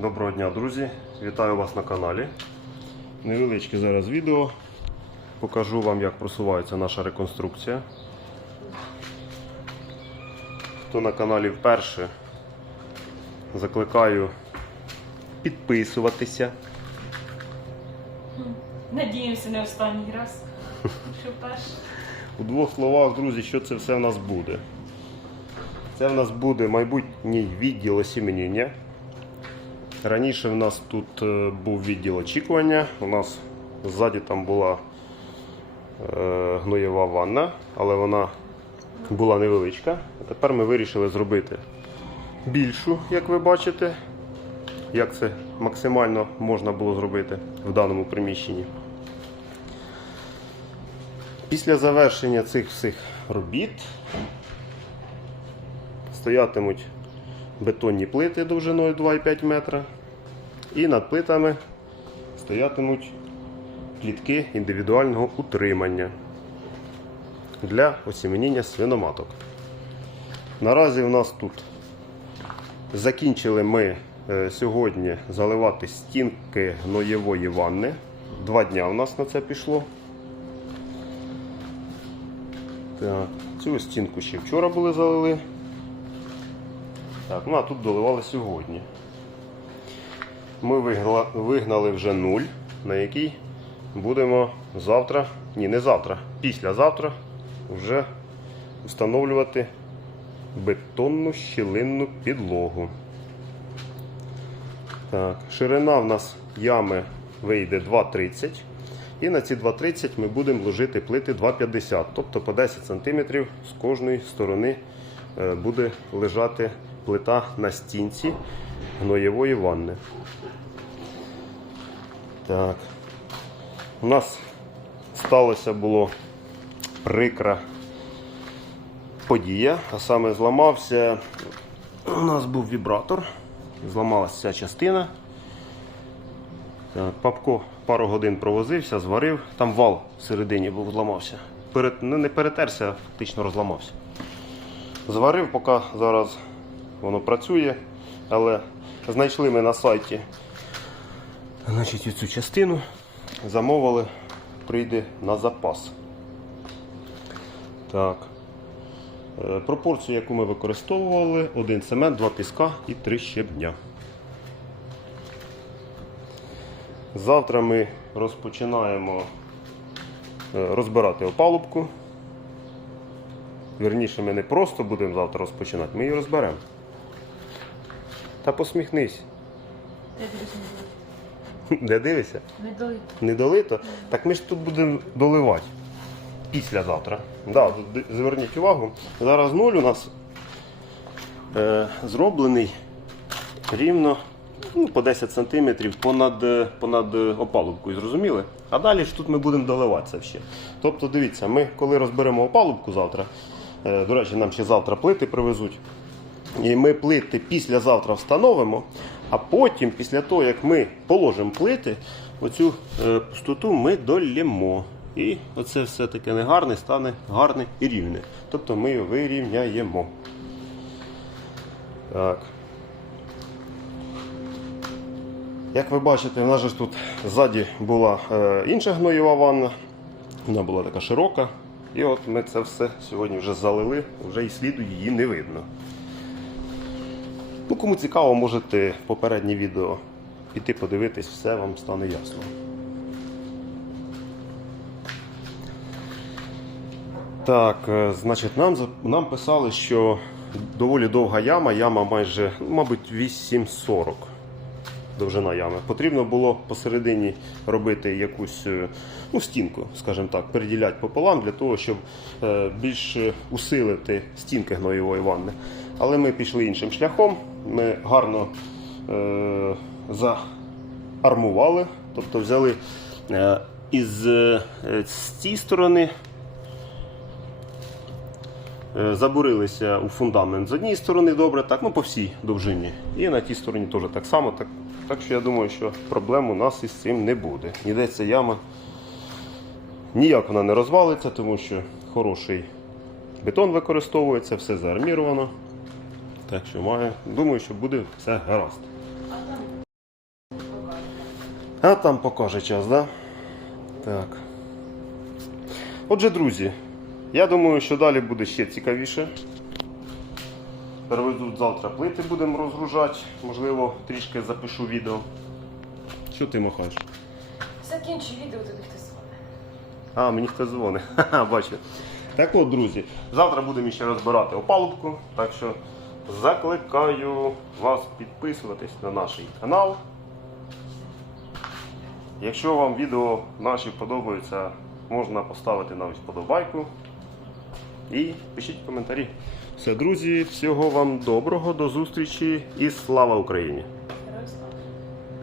Доброго дня, друзі! Вітаю вас на каналі. Невеличке зараз відео. Покажу вам, як просувається наша реконструкція. Хто на каналі вперше, закликаю підписуватися. Надіємося, не останній раз. Що перше. У двох словах, друзі, що це все в нас буде? Це в нас буде майбутній відділ осіменіння. Раніше в нас тут е, був відділ очікування. У нас ззаді там була е, гноєва ванна, але вона була невеличка. Тепер ми вирішили зробити більшу, як ви бачите. Як це максимально можна було зробити в даному приміщенні. Після завершення цих всіх робіт стоятимуть бетонні плити довжиною 2,5 метра. І над плитами стоятимуть клітки індивідуального утримання для осіменіння свиноматок. Наразі у нас тут закінчили ми е, сьогодні заливати стінки гноєвої ванни. Два дня у нас на це пішло. Так, цю стінку ще вчора були залили. Так, ну а тут доливали сьогодні. Ми вигнали, вже нуль, на який будемо завтра, ні, не завтра, післязавтра вже встановлювати бетонну щілинну підлогу. Так, ширина в нас ями вийде 2,30. І на ці 2,30 ми будемо вложити плити 2,50, тобто по 10 см з кожної сторони е, буде лежати плита на стінці гноєвої ванни. Так. У нас сталося було прикра подія, а саме зламався. У нас був вібратор, зламалася ця частина. Так, Папко пару годин провозився, зварив, там вал всередині був зламався. Перед, ну, не перетерся, фактично розламався. Зварив, поки зараз воно працює, але знайшли ми на сайті значить, цю частину, замовили, прийде на запас. Так. Е, Пропорцію, яку ми використовували, один цемент, два піска і три щебня. Завтра ми розпочинаємо е, розбирати опалубку. Вірніше, ми не просто будемо завтра розпочинати, ми її розберемо. Та посміхнись. Не дивишся? Не долито. Не долито? Так ми ж тут будемо доливати. Післязавтра. Да, зверніть увагу. Зараз нуль у нас е, зроблений рівно ну, по 10 см понад, е, понад е, опалубкою, зрозуміли? А далі ж тут ми будемо доливати це ще. Тобто, дивіться, ми коли розберемо опалубку завтра, е, до речі, нам ще завтра плити привезуть. І ми плити післязавтра встановимо, а потім, після того, як ми положимо плити, оцю е, пустоту ми долємо. І оце все таке негарне стане гарне і рівне. Тобто ми його вирівняємо. Так. Як ви бачите, в нас же тут ззаді була е, інша гноєва ванна. Вона була така широка. І от ми це все сьогодні вже залили, вже і сліду її не видно. Кому цікаво, можете попереднє відео піти подивитись, все вам стане ясно. Так, е, значить, нам, нам писали, що доволі довга яма, яма майже, мабуть, 8,40 довжина ями. Потрібно було посередині робити якусь е, ну, стінку, скажімо так, переділяти пополам для того, щоб е, більш е, усилити стінки гноєвої ванни. Але ми пішли іншим шляхом. Ми гарно е, заармували, тобто взяли е, із е, з цієї сторони. Е, Забурилися у фундамент з однієї сторони добре, так, ну по всій довжині. І на тій стороні теж так само. Так, так що я думаю, що проблем у нас із цим не буде. Ніде ця яма ніяк вона не розвалиться, тому що хороший бетон використовується, все заарміровано. Так що маю, думаю, що буде все гаразд. А там покаже час, да? Так. Отже, друзі, я думаю, що далі буде ще цікавіше. Перевезуть завтра плити, будемо розгружати. Можливо, трішки запишу відео. Що ти махаєш? Закінчу відео, тобі хтось дзвонить. А, мені хтось дзвонить. Ха-ха, бачите. Так от, друзі, завтра будемо ще розбирати опалубку. Так що закликаю вас підписуватись на наш канал. Якщо вам відео наші подобаються, можна поставити навіть вподобайку. І пишіть коментарі. Все, друзі, всього вам доброго, до зустрічі і слава Україні!